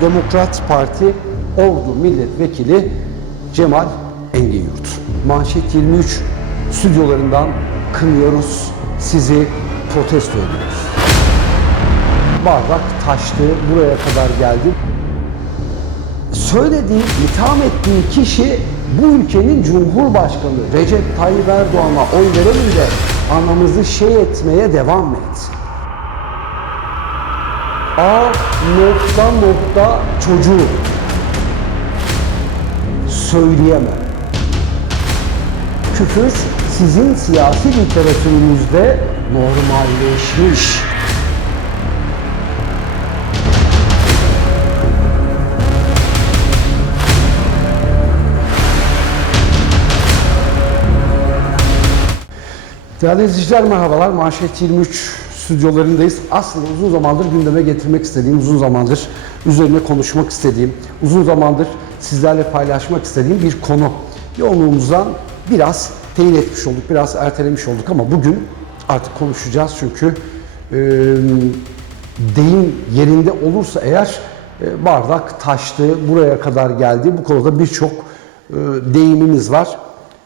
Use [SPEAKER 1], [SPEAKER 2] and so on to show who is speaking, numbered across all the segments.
[SPEAKER 1] Demokrat Parti Ordu Milletvekili Cemal Engin-Yurt. Manşet 23 stüdyolarından kınıyoruz, sizi protesto ediyoruz. Bardak taştı, buraya kadar geldi. Söylediği, itham ettiği kişi bu ülkenin Cumhurbaşkanı Recep Tayyip Erdoğan'a oy verelim de anamızı şey etmeye devam et. A nokta nokta çocuğu söyleyemem. Küfür sizin siyasi literatürünüzde normalleşmiş. Değerli izleyiciler merhabalar. Manşet 23 stüdyolarındayız. Aslında uzun zamandır gündeme getirmek istediğim, uzun zamandır üzerine konuşmak istediğim, uzun zamandır sizlerle paylaşmak istediğim bir konu. Yoğunluğumuzdan biraz teyit etmiş olduk, biraz ertelemiş olduk ama bugün artık konuşacağız çünkü e, deyim yerinde olursa eğer e, bardak taştı, buraya kadar geldi. Bu konuda birçok e, deyimimiz var.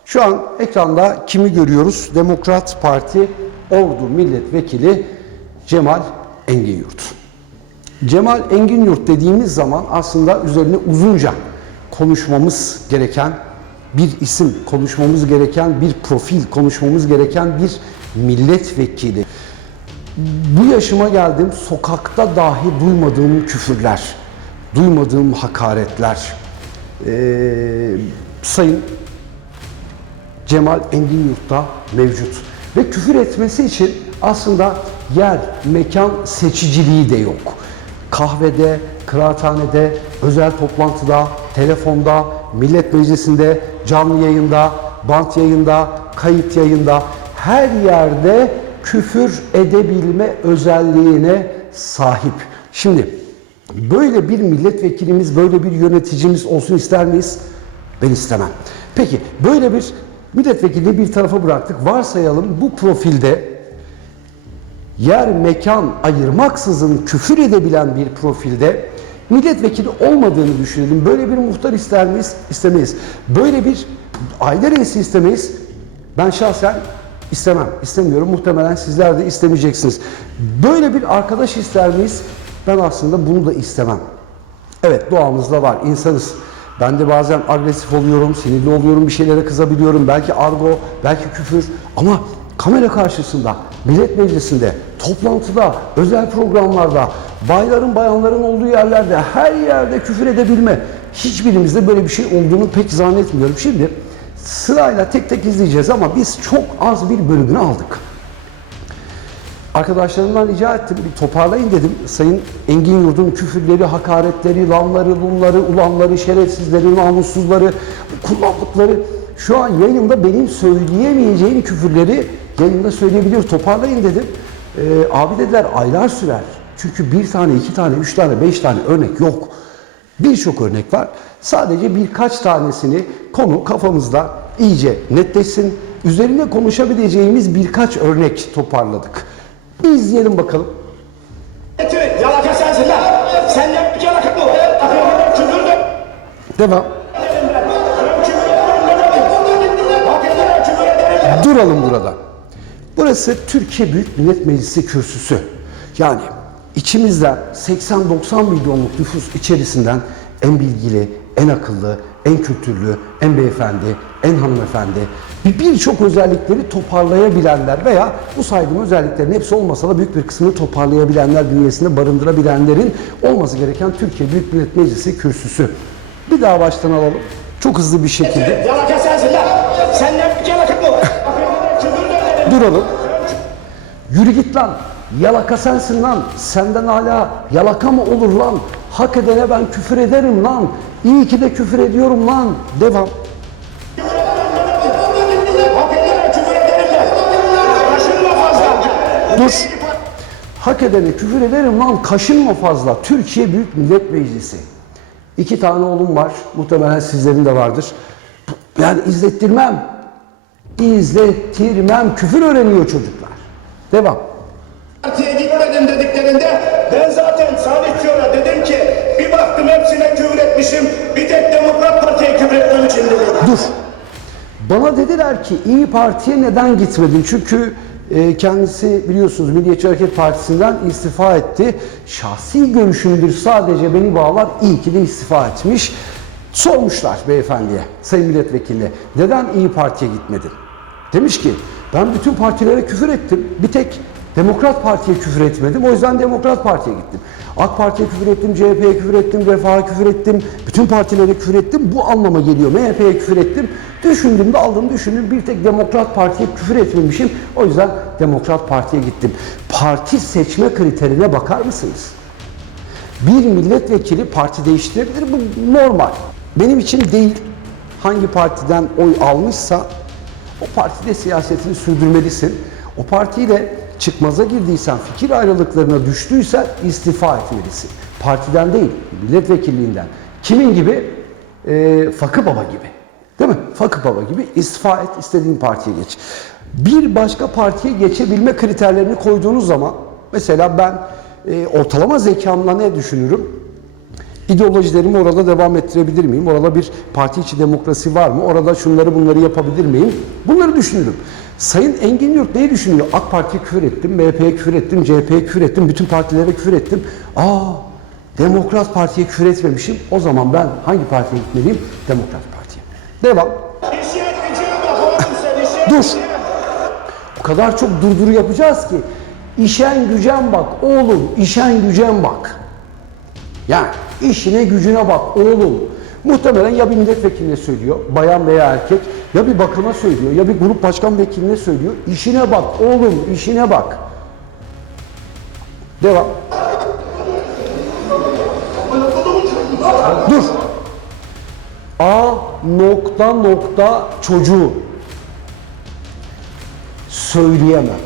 [SPEAKER 1] Şu an ekranda kimi görüyoruz? Demokrat Parti Ordu Milletvekili Cemal Engin-Yurt. Cemal Engin-Yurt dediğimiz zaman aslında üzerine uzunca konuşmamız gereken bir isim, konuşmamız gereken bir profil, konuşmamız gereken bir milletvekili. Bu yaşıma geldim, sokakta dahi duymadığım küfürler, duymadığım hakaretler. Ee, sayın Cemal Engin Yurt'ta mevcut. Ve küfür etmesi için aslında yer, mekan seçiciliği de yok. Kahvede, kıraathanede, özel toplantıda, telefonda, millet meclisinde, canlı yayında, bant yayında, kayıt yayında her yerde küfür edebilme özelliğine sahip. Şimdi böyle bir milletvekilimiz, böyle bir yöneticimiz olsun ister miyiz? Ben istemem. Peki böyle bir milletvekili bir tarafa bıraktık. Varsayalım bu profilde yer mekan ayırmaksızın küfür edebilen bir profilde milletvekili olmadığını düşünelim. Böyle bir muhtar ister miyiz? İstemeyiz. Böyle bir aile reisi istemeyiz. Ben şahsen istemem. İstemiyorum. Muhtemelen sizler de istemeyeceksiniz. Böyle bir arkadaş ister miyiz? Ben aslında bunu da istemem. Evet doğamızda var. insanız. Ben de bazen agresif oluyorum, sinirli oluyorum, bir şeylere kızabiliyorum. Belki argo, belki küfür. Ama kamera karşısında, millet meclisinde, toplantıda, özel programlarda, bayların bayanların olduğu yerlerde, her yerde küfür edebilme. Hiçbirimizde böyle bir şey olduğunu pek zannetmiyorum. Şimdi sırayla tek tek izleyeceğiz ama biz çok az bir bölümünü aldık. Arkadaşlarımdan rica ettim, bir toparlayın dedim. Sayın Engin Yurt'un küfürleri, hakaretleri, lanları, lunları, ulanları, şerefsizleri, namussuzları, kullandıkları şu an yayında benim söyleyemeyeceğim küfürleri yayında söyleyebiliyor. Toparlayın dedim. Ee, abi dediler aylar sürer. Çünkü bir tane, iki tane, üç tane, beş tane örnek yok. Birçok örnek var. Sadece birkaç tanesini konu kafamızda iyice netleşsin. Üzerine konuşabileceğimiz birkaç örnek toparladık. Bir izleyelim bakalım.
[SPEAKER 2] Yalaka sensin lan. Senden bir yalaka bu. Küfürdür.
[SPEAKER 1] Devam. Duralım burada. Burası Türkiye Büyük Millet Meclisi kürsüsü. Yani içimizden 80-90 milyonluk nüfus içerisinden en bilgili, en akıllı, en kültürlü, en beyefendi, en hanımefendi bir- birçok özellikleri toparlayabilenler veya bu saydığım özelliklerin hepsi olmasa da büyük bir kısmını toparlayabilenler bünyesinde barındırabilenlerin olması gereken Türkiye Büyük Millet Meclisi kürsüsü. Bir daha baştan alalım. Çok hızlı bir şekilde.
[SPEAKER 2] Yalaka sensin lan. Senden bir yalaka dedim.
[SPEAKER 1] Duralım. Yürü git lan. Yalaka sensin lan. Senden hala yalaka mı olur lan? Hak edene ben küfür ederim lan. İyi ki de küfür ediyorum lan. Devam. Dur. Hak edene küfür ederim lan. Kaşınma fazla. Türkiye Büyük Millet Meclisi. İki tane oğlum var. Muhtemelen sizlerin de vardır. Yani izlettirmem. İzlettirmem. Küfür öğreniyor çocuklar. Devam.
[SPEAKER 2] Partiye gitmedim dediklerinde ben zaten Salih Çor'a dedim ki bir baktım Bir tek Demokrat Parti'ye küfür etmem için dedi.
[SPEAKER 1] Dur. Bana dediler ki İyi Parti'ye neden gitmedin? Çünkü e, kendisi biliyorsunuz Milliyetçi Hareket Partisi'nden istifa etti. Şahsi görüşümdür sadece beni bağlar. İyi ki de istifa etmiş. Sormuşlar beyefendiye, sayın milletvekili, neden İyi Parti'ye gitmedin? Demiş ki ben bütün partilere küfür ettim. Bir tek Demokrat Parti'ye küfür etmedim. O yüzden Demokrat Parti'ye gittim. AK Parti'ye küfür ettim, CHP'ye küfür ettim, Refah'a küfür ettim. Bütün partilere küfür ettim. Bu anlama geliyor. MHP'ye küfür ettim. Düşündüm de aldım düşündüm. Bir tek Demokrat Parti'ye küfür etmemişim. O yüzden Demokrat Parti'ye gittim. Parti seçme kriterine bakar mısınız? Bir milletvekili parti değiştirebilir. Bu normal. Benim için değil. Hangi partiden oy almışsa o partide siyasetini sürdürmelisin. O partiyle çıkmaza girdiysen, fikir ayrılıklarına düştüysen istifa etmelisin. Partiden değil, milletvekilliğinden. Kimin gibi? Ee, Fakı Baba gibi. Değil mi? Fakı Baba gibi istifa et, istediğin partiye geç. Bir başka partiye geçebilme kriterlerini koyduğunuz zaman, mesela ben e, ortalama zekamla ne düşünürüm? İdeolojilerimi orada devam ettirebilir miyim? Orada bir parti içi demokrasi var mı? Orada şunları bunları yapabilir miyim? Bunları düşünürüm. Sayın Engin Yurt neyi düşünüyor? AK Parti'ye küfür ettim, MHP'ye küfür ettim, CHP'ye küfür ettim, bütün partilere küfür ettim. Aa, Demokrat Parti'ye küfür etmemişim. O zaman ben hangi partiye gitmeliyim? Demokrat Parti'ye. Devam. Dur. O kadar çok durduru yapacağız ki işen gücen bak oğlum, işen gücen bak. Yani işine gücüne bak oğlum. Muhtemelen ya bir milletvekiline söylüyor, bayan veya erkek, ya bir bakıma söylüyor, ya bir grup başkan vekiline söylüyor. İşine bak oğlum, işine bak. Devam. Dur. A nokta nokta çocuğu söyleyemem.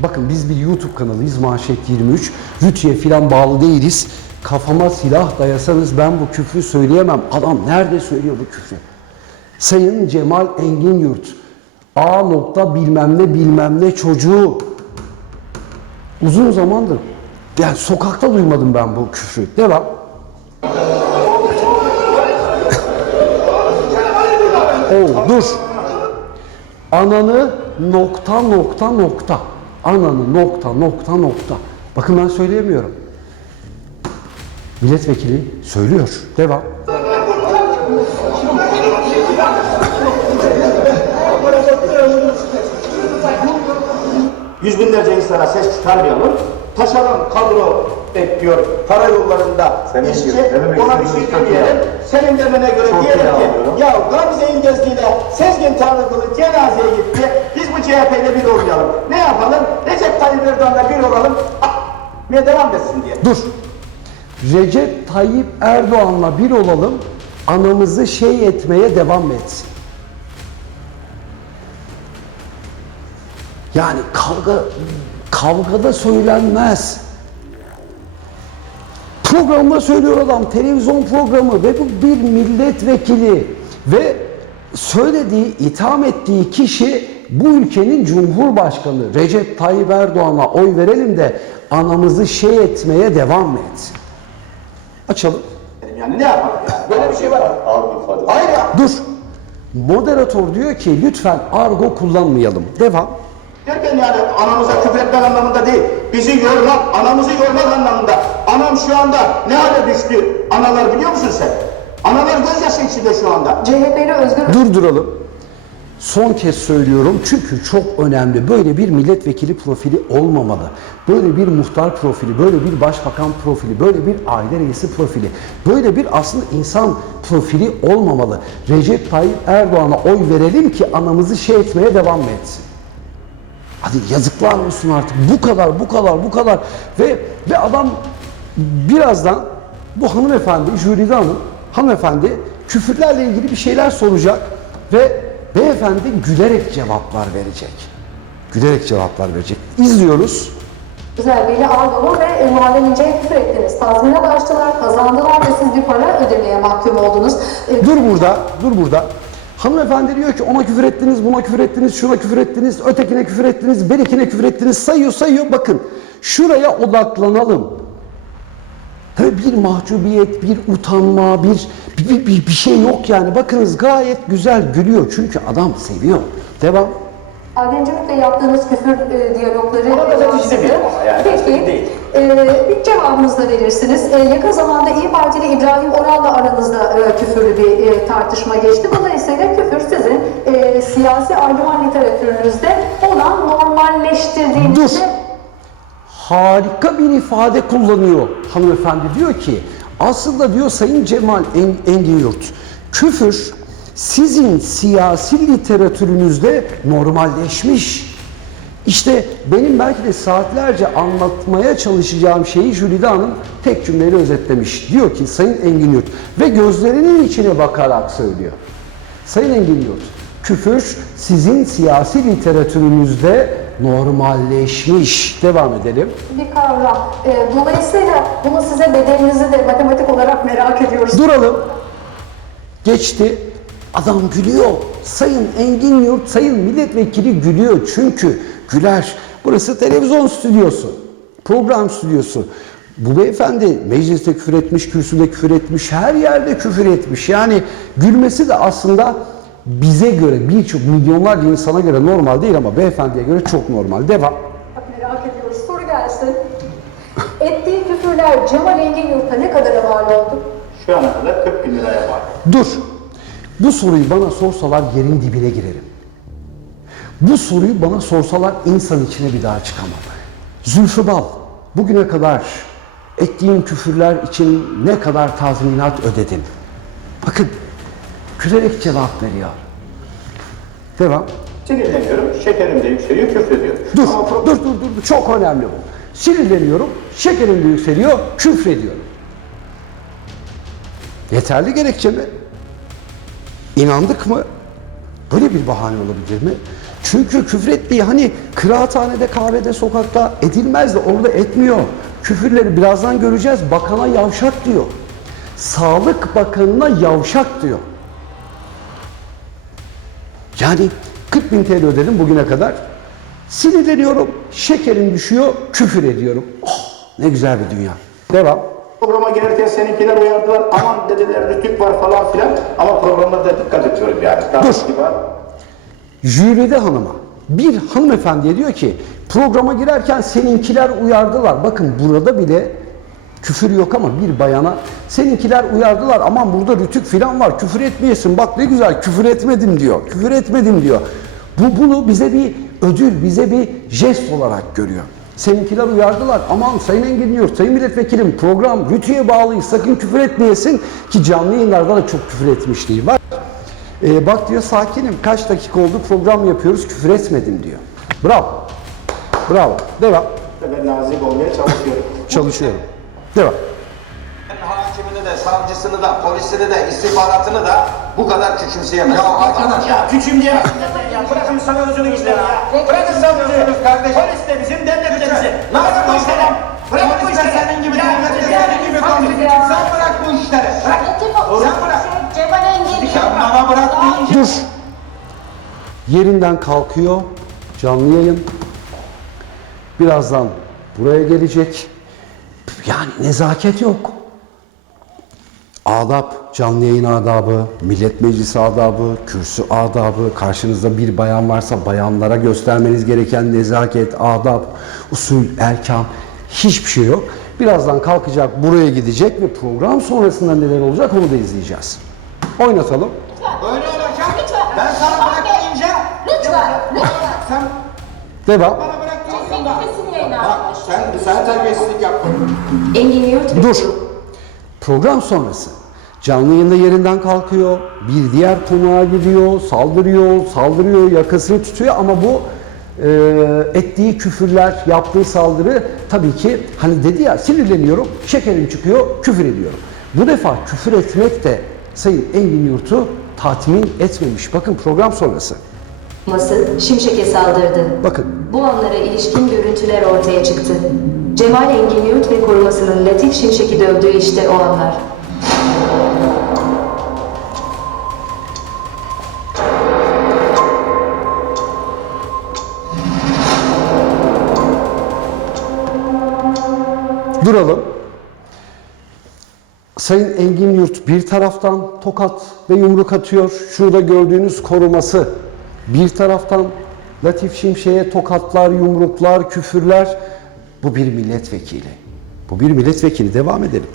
[SPEAKER 1] Bakın biz bir YouTube kanalıyız Manşet 23. Rütü'ye filan bağlı değiliz. Kafama silah dayasanız ben bu küfrü söyleyemem. Adam nerede söylüyor bu küfrü? Sayın Cemal Engin Yurt. A nokta bilmem ne bilmem ne çocuğu. Uzun zamandır. Yani sokakta duymadım ben bu küfrü. Devam. Oh, dur. Ananı nokta nokta nokta. Ananı nokta nokta nokta. Bakın ben söyleyemiyorum. Milletvekili söylüyor. Devam.
[SPEAKER 2] Yüz binlerce insana ses çıkarmayalım. Taşeron kadro bekliyor karayollarında işçi. Ona bir şey demeyelim. Senin demene göre diyelim ki ya Gamze İngezli ile Sezgin Tanrıkulu cenazeye gitti. Biz bu CHP ile bir olmayalım. Ne yapalım? Recep Tayyip Erdoğan'la bir olalım. Ah, ne devam etsin diye.
[SPEAKER 1] Dur. Recep Tayyip Erdoğan'la bir olalım. Anamızı şey etmeye devam etsin. Yani kavga kavgada söylenmez. Programda söylüyor adam, televizyon programı ve bu bir milletvekili ve söylediği, itham ettiği kişi bu ülkenin Cumhurbaşkanı Recep Tayyip Erdoğan'a oy verelim de anamızı şey etmeye devam etsin? Açalım.
[SPEAKER 2] Yani ne yapalım yani? Böyle bir şey var. Hayır ya.
[SPEAKER 1] Dur. Moderatör diyor ki lütfen argo kullanmayalım. Devam.
[SPEAKER 2] Derken yani anamıza küfretmek anlamında değil. Bizi yormak, anamızı yormak anlamında. Anam şu anda ne hale düştü? Analar biliyor musun sen? Analar gözyaşı içinde şu anda.
[SPEAKER 3] CHP'li Özgür
[SPEAKER 1] Durduralım. Son kez söylüyorum çünkü çok önemli. Böyle bir milletvekili profili olmamalı. Böyle bir muhtar profili, böyle bir başbakan profili, böyle bir aile reisi profili, böyle bir aslında insan profili olmamalı. Recep Tayyip Erdoğan'a oy verelim ki anamızı şey etmeye devam etsin? Hadi yazıklar olsun artık. Bu kadar, bu kadar, bu kadar. Ve ve adam birazdan bu hanımefendi, Jülide Hanım, hanımefendi küfürlerle ilgili bir şeyler soracak ve beyefendi gülerek cevaplar verecek. Gülerek cevaplar verecek. İzliyoruz.
[SPEAKER 3] Güzelliğiyle Ardalı ve Muharrem İnce'ye küfür ettiniz. Tazminat açtılar, kazandılar ve siz bir para ödemeye mahkum oldunuz.
[SPEAKER 1] Dur burada, dur burada. Hanımefendi diyor ki ona küfür ettiniz, buna küfür ettiniz, şuna küfür ettiniz, ötekine küfür ettiniz, berikine küfür ettiniz, sayıyor sayıyor. Bakın şuraya odaklanalım. Tabii bir mahcubiyet, bir utanma, bir, bir, bir, bir şey yok yani. Bakınız gayet güzel gülüyor. Çünkü adam seviyor. Devam.
[SPEAKER 3] Ademcilikle yaptığınız küfür e, diyalogları
[SPEAKER 2] Ona da
[SPEAKER 3] yansıdı.
[SPEAKER 2] yani,
[SPEAKER 3] Peki,
[SPEAKER 2] değil.
[SPEAKER 3] e, bir cevabınızı da verirsiniz. E, yakın zamanda İyi Partili İbrahim Oral'la aranızda e, küfürlü bir e, tartışma geçti. Dolayısıyla küfür sizin e, siyasi argüman literatürünüzde olan normalleştirdiğiniz...
[SPEAKER 1] Dur. harika bir ifade kullanıyor hanımefendi. Diyor ki aslında diyor Sayın Cemal En- Engin Yurt küfür sizin siyasi literatürünüzde normalleşmiş. İşte benim belki de saatlerce anlatmaya çalışacağım şeyi Jülide Hanım tek cümleyle özetlemiş. Diyor ki Sayın Engin Yurt ve gözlerinin içine bakarak söylüyor. Sayın Engin Yurt, küfür sizin siyasi literatürünüzde normalleşmiş. Devam edelim.
[SPEAKER 3] bir kavram. E, dolayısıyla bunu size bedeninizi de matematik olarak merak ediyoruz.
[SPEAKER 1] Duralım. Geçti. Adam gülüyor. Sayın Engin Yurt, Sayın Milletvekili gülüyor. Çünkü güler. Burası televizyon stüdyosu. Program stüdyosu. Bu beyefendi mecliste küfür etmiş, kürsüde küfür etmiş, her yerde küfür etmiş. Yani gülmesi de aslında bize göre birçok milyonlarca insana göre normal değil ama beyefendiye göre çok normal. Devam.
[SPEAKER 3] Merak ediyoruz. Soru gelsin. Ettiği küfürler Cemal Engin Yurt'a ne kadar mal oldu?
[SPEAKER 2] Şu ana kadar 40 bin liraya var.
[SPEAKER 1] Dur. Bu soruyu bana sorsalar yerin dibine girerim. Bu soruyu bana sorsalar insan içine bir daha çıkamam. Zülfü Bal, bugüne kadar ettiğin küfürler için ne kadar tazminat ödedin? Bakın, gülerek cevap veriyor. Devam.
[SPEAKER 2] Sinirleniyorum, şekerim de yükseliyor, küfrediyor.
[SPEAKER 1] Dur,
[SPEAKER 2] Ama
[SPEAKER 1] dur, dur, dur, dur. Çok önemli bu. Sinirleniyorum, şekerim de yükseliyor, küfrediyorum. Yeterli gerekçe mi? İnandık mı? Böyle bir bahane olabilir mi? Çünkü küfrettiği hani kıraathanede, kahvede, sokakta edilmez de orada etmiyor. Küfürleri birazdan göreceğiz. Bakana yavşak diyor. Sağlık Bakanı'na yavşak diyor. Yani 40 bin TL ödedim bugüne kadar. Sinirleniyorum, şekerim düşüyor, küfür ediyorum. Oh, ne güzel bir dünya. Devam.
[SPEAKER 2] Programa girerken seninkiler uyardılar, aman dediler rütük var falan filan. Ama programda da dikkat ediyorum yani. Daha
[SPEAKER 1] Dur. Jüride hanıma bir hanımefendiye diyor ki programa girerken seninkiler uyardılar. Bakın burada bile küfür yok ama bir bayana seninkiler uyardılar aman burada rütük filan var küfür etmeyesin bak ne güzel küfür etmedim diyor. Küfür etmedim diyor. Bu bunu bize bir ödül, bize bir jest olarak görüyor. Seninkiler uyardılar. Aman Sayın Engin Yurt, Sayın Milletvekilim program rütüye bağlıyız sakın küfür etmeyesin ki canlı yayınlarda da çok küfür etmişliği var. Ee, bak diyor sakinim kaç dakika oldu program yapıyoruz küfür etmedim diyor. Bravo. Bravo. Devam.
[SPEAKER 2] Ben nazik olmaya çalışıyorum.
[SPEAKER 1] Çalışıyorum. Devam.
[SPEAKER 2] Hakimini de, savcısını da, polisini de, istihbaratını da bu kadar küçümseyemez. Ya
[SPEAKER 4] arkadaş
[SPEAKER 2] ya küçümseyemez. ya bırakın savunucunu işleri ya. Bırakın savunucunuz kardeşim. Polis de bizim, devlet de bizim. Yapın bu işleri? Bırakın bu işleri. senin gibi, devlet de senin gibi konuşuyor. Sen bırak bu işleri. Bırak. Sen bırak.
[SPEAKER 5] Cemal Engin.
[SPEAKER 2] Sen bana bırak bu işleri.
[SPEAKER 1] Dur. Yerinden kalkıyor. Canlı yayın. Birazdan buraya gelecek. Yani nezaket yok. Adap, canlı yayın adabı, millet meclisi adabı, kürsü adabı, karşınızda bir bayan varsa bayanlara göstermeniz gereken nezaket, adap, usul, erkam hiçbir şey yok. Birazdan kalkacak, buraya gidecek ve program sonrasında neler olacak onu da izleyeceğiz. Oynatalım.
[SPEAKER 2] Öyle olacak.
[SPEAKER 5] Lütfen.
[SPEAKER 2] Ben sana bırak deyince.
[SPEAKER 5] Lütfen. Lütfen.
[SPEAKER 2] Sen
[SPEAKER 1] Devam.
[SPEAKER 2] bana bırak diyorsun da.
[SPEAKER 5] Sesini yayına
[SPEAKER 2] Bak sen, sen terbiyesizlik yaptın.
[SPEAKER 5] Engin Yurt
[SPEAKER 1] Dur. Program sonrası canlı yayında yerinden kalkıyor, bir diğer konuğa gidiyor, saldırıyor, saldırıyor, yakasını tutuyor ama bu e, ettiği küfürler, yaptığı saldırı tabii ki hani dedi ya sinirleniyorum, şekerim çıkıyor, küfür ediyorum. Bu defa küfür etmek de Sayın Engin Yurt'u tatmin etmemiş. Bakın program sonrası.
[SPEAKER 6] Ması Şimşek'e saldırdı.
[SPEAKER 1] Bakın
[SPEAKER 6] Bu anlara ilişkin görüntüler ortaya çıktı. Cemal Engin Yurt ve korumasının Latif Şimşek'i dövdüğü işte o anlar.
[SPEAKER 1] Duralım. Sayın Engin Yurt bir taraftan tokat ve yumruk atıyor. Şurada gördüğünüz koruması bir taraftan Latif Şimşek'e tokatlar, yumruklar, küfürler. Bu bir milletvekili. Bu bir milletvekili. Devam edelim.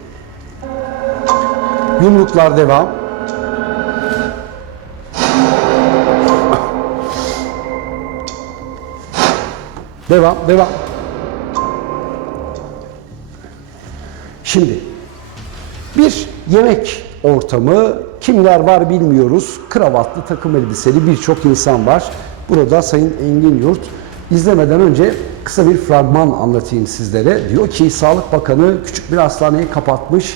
[SPEAKER 1] Yumruklar devam. Devam, devam. Şimdi bir yemek ortamı kimler var bilmiyoruz. Kravatlı, takım elbiseli birçok insan var. Burada Sayın Engin Yurt izlemeden önce kısa bir fragman anlatayım sizlere. Diyor ki Sağlık Bakanı küçük bir hastaneyi kapatmış.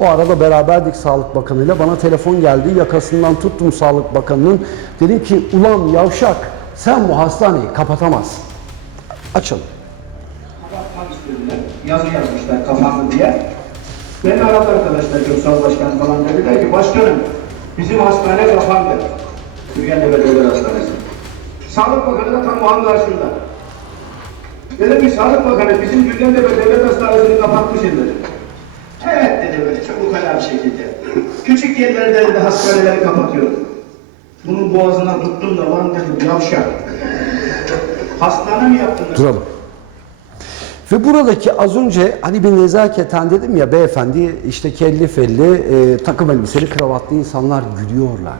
[SPEAKER 1] O arada beraberdik Sağlık Bakanı'yla. Bana telefon geldi. Yakasından tuttum Sağlık Bakanı'nın. Dedim ki ulan yavşak sen bu hastaneyi kapatamazsın. Açalım.
[SPEAKER 2] kapatmak istediler. Yazı yazmışlar kapandı diye. Beni aradı arkadaşlar Köksal Başkan falan dediler ki başkanım bizim hastane kapandı. Türkiye'de Belediyeler Hastanesi. Sağlık Bakanı da tam o an karşımda. Dedim ki Sağlık Bakanı bizim Güldentepe Devlet Hastanesi'ni kapatmışız dedi. Evet dedi böyle çok ukala bir şekilde. Küçük yerlerde de hastaneleri kapatıyor. Bunun boğazına tuttum da lan dedim yavşak. Hastane mi yaptın?
[SPEAKER 1] Duralım. Ve buradaki az önce hani bir nezaketen dedim ya beyefendi işte kelli felli e, takım elbiseli kravatlı insanlar gülüyorlar.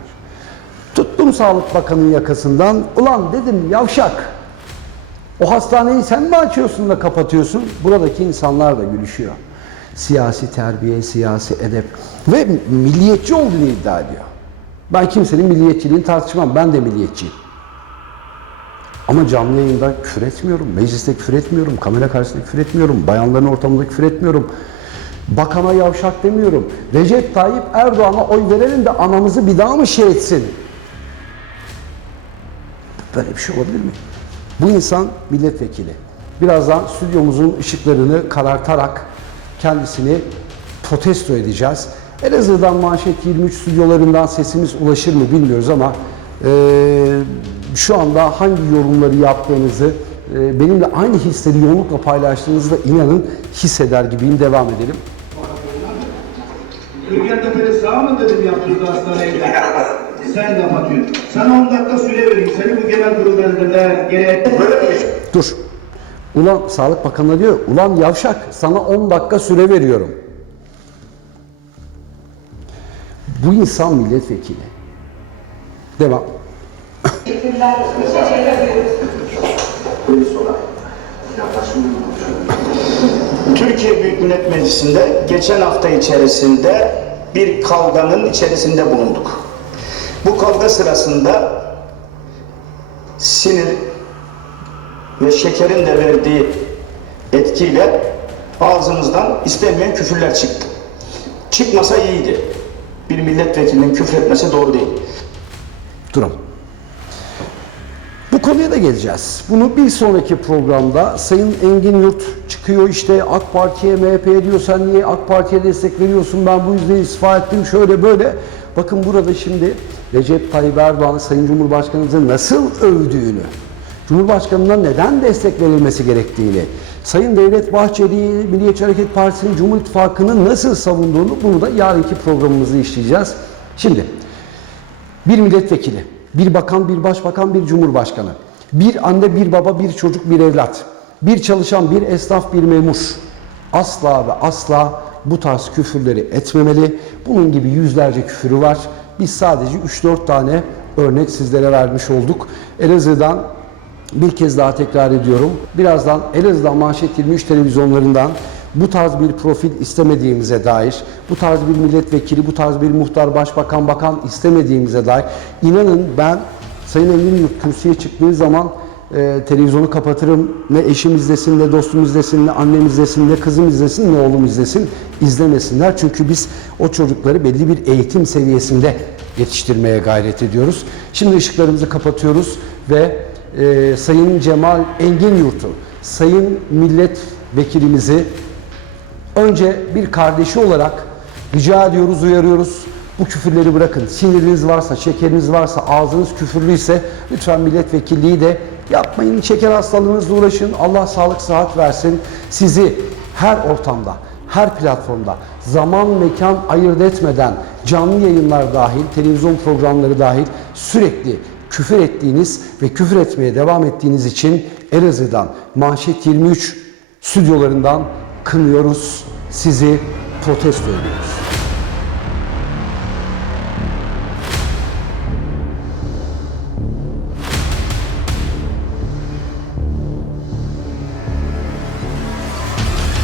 [SPEAKER 1] Tuttum Sağlık Bakanı'nın yakasından. Ulan dedim yavşak. O hastaneyi sen mi açıyorsun da kapatıyorsun? Buradaki insanlar da gülüşüyor. Siyasi terbiye, siyasi edep ve milliyetçi olduğunu iddia ediyor. Ben kimsenin milliyetçiliğini tartışmam. Ben de milliyetçiyim. Ama canlı yayında küfür etmiyorum, mecliste küfür etmiyorum, kamera karşısında küfür etmiyorum, bayanların ortamında küfür etmiyorum. Bakana yavşak demiyorum. Recep Tayyip Erdoğan'a oy verelim de anamızı bir daha mı şey etsin? Böyle bir şey olabilir mi? Bu insan milletvekili. Birazdan stüdyomuzun ışıklarını karartarak kendisini protesto edeceğiz. Elazığ'dan Manşet 23 stüdyolarından sesimiz ulaşır mı bilmiyoruz ama eee, şu anda hangi yorumları yaptığınızı, eee, benimle aynı hisleri yoğunlukla paylaştığınızda inanın hisseder gibiyim. Devam edelim.
[SPEAKER 2] Ürgentepe'de sağ mı dedim yaptırdı hastaneyi Sen kapatıyorsun. Sana 10 dakika süre vereyim. Seni bu genel kurul önünde gerek. Böyle bir şey.
[SPEAKER 1] Dur. Ulan Sağlık Bakanı diyor, ulan yavşak sana 10 dakika süre veriyorum. Bu insan milletvekili. Devam.
[SPEAKER 2] Türkiye Büyük Millet Meclisi'nde geçen hafta içerisinde bir kavganın içerisinde bulunduk. Bu kavga sırasında sinir ve şekerin de verdiği etkiyle ağzımızdan istenmeyen küfürler çıktı. Çıkmasa iyiydi. Bir milletvekilinin küfretmesi doğru değil.
[SPEAKER 1] Duralım. Bu konuya da geleceğiz. Bunu bir sonraki programda Sayın Engin Yurt çıkıyor işte AK Parti'ye, MHP'ye diyor sen niye AK Parti'ye destek veriyorsun ben bu yüzden istifa ettim şöyle böyle. Bakın burada şimdi Recep Tayyip Erdoğan Sayın Cumhurbaşkanımızı nasıl övdüğünü, Cumhurbaşkanına neden destek verilmesi gerektiğini, Sayın Devlet Bahçeli, Milliyetçi Hareket Partisi'nin Cumhur İttifakı'nı nasıl savunduğunu bunu da yarınki programımızda işleyeceğiz. Şimdi bir milletvekili, bir bakan, bir başbakan, bir cumhurbaşkanı, bir anne, bir baba, bir çocuk, bir evlat, bir çalışan, bir esnaf, bir memur asla ve asla bu tarz küfürleri etmemeli. Bunun gibi yüzlerce küfürü var. Biz sadece 3-4 tane örnek sizlere vermiş olduk. Elazığ'dan bir kez daha tekrar ediyorum. Birazdan Elazığ'dan Manşet 23 televizyonlarından bu tarz bir profil istemediğimize dair, bu tarz bir milletvekili, bu tarz bir muhtar, başbakan, bakan istemediğimize dair inanın ben Sayın Engin Yurt kürsüye çıktığı zaman e, televizyonu kapatırım. Ne eşim izlesin, ne dostum izlesin, ne annem izlesin, ne kızım izlesin, ne oğlum izlesin. izlemesinler. Çünkü biz o çocukları belli bir eğitim seviyesinde yetiştirmeye gayret ediyoruz. Şimdi ışıklarımızı kapatıyoruz ve e, Sayın Cemal Engin Yurt'u, Sayın Milletvekilimizi önce bir kardeşi olarak rica ediyoruz, uyarıyoruz. Bu küfürleri bırakın. Siniriniz varsa, şekeriniz varsa, ağzınız küfürlüyse lütfen milletvekilliği de yapmayın. Şeker hastalığınızla uğraşın. Allah sağlık sıhhat versin. Sizi her ortamda, her platformda zaman mekan ayırt etmeden canlı yayınlar dahil, televizyon programları dahil sürekli küfür ettiğiniz ve küfür etmeye devam ettiğiniz için Elazığ'dan Manşet 23 stüdyolarından kınıyoruz, sizi protesto ediyoruz.